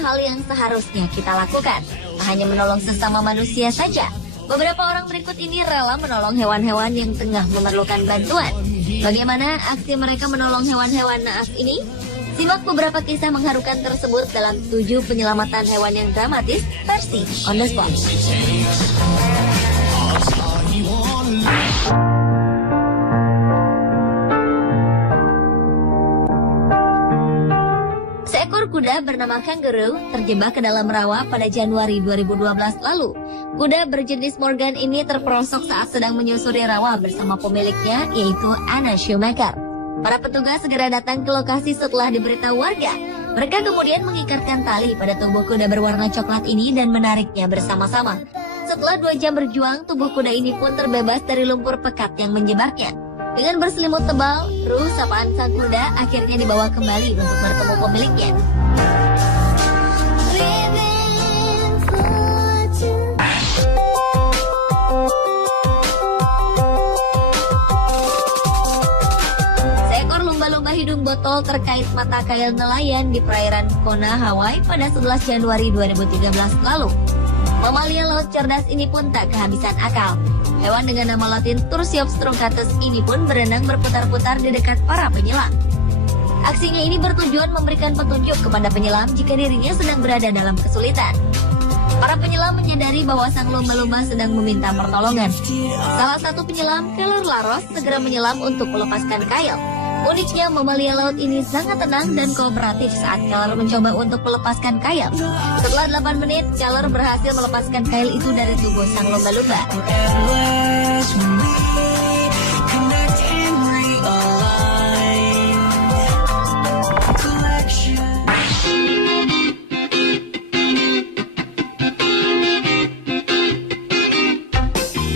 hal yang seharusnya kita lakukan. Tak hanya menolong sesama manusia saja, beberapa orang berikut ini rela menolong hewan-hewan yang tengah memerlukan bantuan. Bagaimana aksi mereka menolong hewan-hewan naas ini? Simak beberapa kisah mengharukan tersebut dalam 7 penyelamatan hewan yang dramatis versi On The Spot. Seekor kuda bernama Kangaroo terjebak ke dalam rawa pada Januari 2012 lalu. Kuda berjenis Morgan ini terperosok saat sedang menyusuri rawa bersama pemiliknya, yaitu Anna Schumacher. Para petugas segera datang ke lokasi setelah diberitahu warga. Mereka kemudian mengikatkan tali pada tubuh kuda berwarna coklat ini dan menariknya bersama-sama. Setelah 2 jam berjuang, tubuh kuda ini pun terbebas dari lumpur pekat yang menjebaknya. Dengan berselimut tebal, Ru, sapaan sang kuda, akhirnya dibawa kembali untuk bertemu pemiliknya. Seekor lumba-lumba hidung botol terkait mata kail nelayan di perairan Kona, Hawaii pada 11 Januari 2013 lalu. Mamalia laut cerdas ini pun tak kehabisan akal. Hewan dengan nama latin Tursiops truncatus ini pun berenang berputar-putar di dekat para penyelam. Aksinya ini bertujuan memberikan petunjuk kepada penyelam jika dirinya sedang berada dalam kesulitan. Para penyelam menyadari bahwa sang lumba-lumba sedang meminta pertolongan. Salah satu penyelam, Keller Laros, segera menyelam untuk melepaskan kail. Uniknya, mamalia laut ini sangat tenang dan kooperatif saat Keller mencoba untuk melepaskan kail. Setelah 8 menit, Keller berhasil melepaskan kail itu dari tubuh sang lumba-lumba.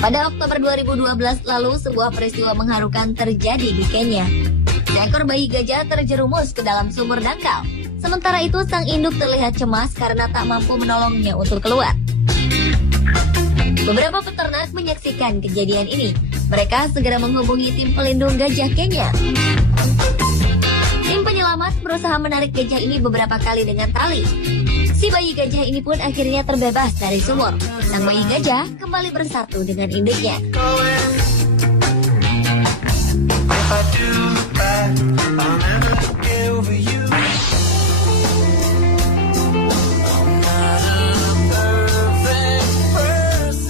Pada Oktober 2012 lalu, sebuah peristiwa mengharukan terjadi di Kenya. Seekor bayi gajah terjerumus ke dalam sumur dangkal. Sementara itu, sang induk terlihat cemas karena tak mampu menolongnya untuk keluar. Beberapa peternak menyaksikan kejadian ini. Mereka segera menghubungi tim pelindung gajah Kenya. Tim penyelamat berusaha menarik gajah ini beberapa kali dengan tali. Si bayi gajah ini pun akhirnya terbebas dari sumur. Sang bayi gajah kembali bersatu dengan induknya.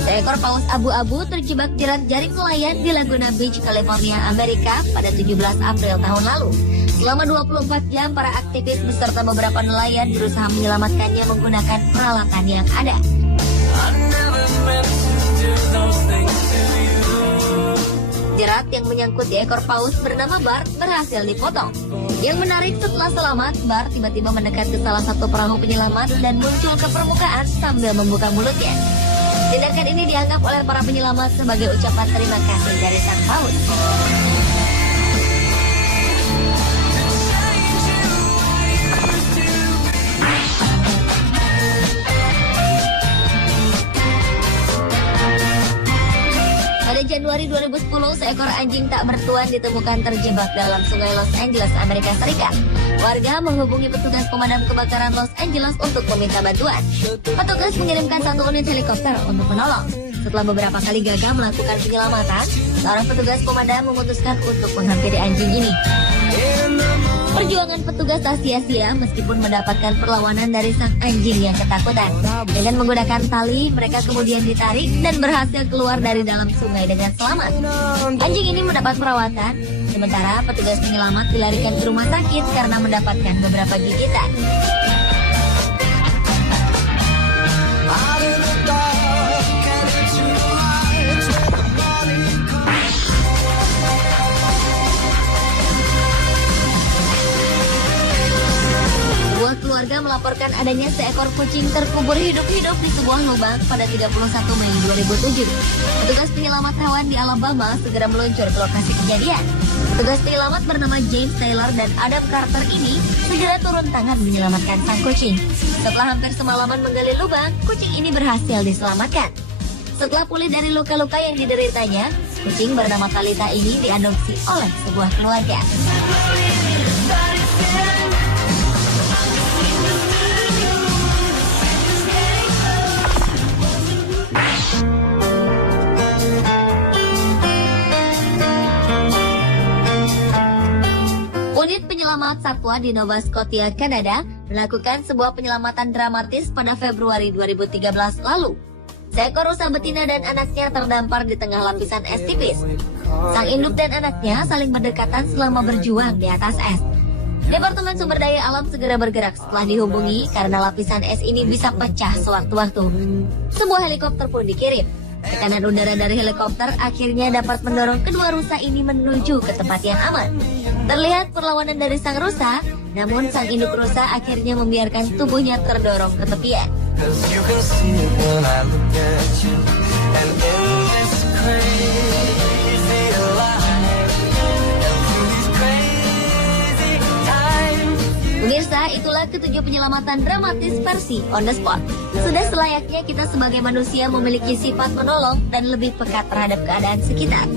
Seekor paus abu-abu terjebak jerat jaring nelayan di Laguna Beach, California, Amerika pada 17 April tahun lalu. Selama 24 jam, para aktivis beserta beberapa nelayan berusaha menyelamatkannya menggunakan peralatan yang ada. Jerat yang menyangkut di ekor paus bernama Bart berhasil dipotong. Yang menarik, setelah selamat, Bart tiba-tiba mendekat ke salah satu perahu penyelamat dan muncul ke permukaan sambil membuka mulutnya. Tindakan ini dianggap oleh para penyelamat sebagai ucapan terima kasih dari sang paus. Pada Januari 2010, seekor anjing tak bertuan ditemukan terjebak dalam sungai Los Angeles, Amerika Serikat. Warga menghubungi petugas pemadam kebakaran Los Angeles untuk meminta bantuan. Petugas mengirimkan 1 unit helikopter untuk menolong. Setelah beberapa kali gagal melakukan penyelamatan, seorang petugas pemadam memutuskan untuk menghampiri anjing ini. Perjuangan petugas tak sia-sia meskipun mendapatkan perlawanan dari sang anjing yang ketakutan. Dengan menggunakan tali, mereka kemudian ditarik dan berhasil keluar dari dalam sungai dengan selamat. Anjing ini mendapat perawatan, sementara petugas penyelamat dilarikan ke rumah sakit karena mendapatkan beberapa gigitan. Sebuah keluarga melaporkan adanya seekor kucing terkubur hidup-hidup di sebuah lubang pada 31 Mei 2007. Petugas penyelamat hewan di Alabama segera meluncur ke lokasi kejadian. Petugas penyelamat bernama James Taylor dan Adam Carter ini segera turun tangan menyelamatkan sang kucing. Setelah hampir semalaman menggali lubang, kucing ini berhasil diselamatkan. Setelah pulih dari luka-luka yang dideritanya, kucing bernama Talita ini diadopsi oleh sebuah keluarga. Unit penyelamat satwa di Nova Scotia, Kanada, melakukan sebuah penyelamatan dramatis pada Februari 2013 lalu. Seekor rusa betina dan anaknya terdampar di tengah lapisan es tipis. Sang induk dan anaknya saling berdekatan selama berjuang di atas es. Departemen Sumber Daya Alam segera bergerak setelah dihubungi karena lapisan es ini bisa pecah sewaktu-waktu. Sebuah helikopter pun dikirim. Tekanan udara dari helikopter akhirnya dapat mendorong kedua rusa ini menuju ke tempat yang aman. Terlihat perlawanan dari sang rusa, namun sang induk rusa akhirnya membiarkan tubuhnya terdorong ke tepian. Pemirsa, itulah ketujuh penyelamatan dramatis versi On The Spot. Sudah selayaknya kita sebagai manusia memiliki sifat menolong dan lebih peka terhadap keadaan sekitar.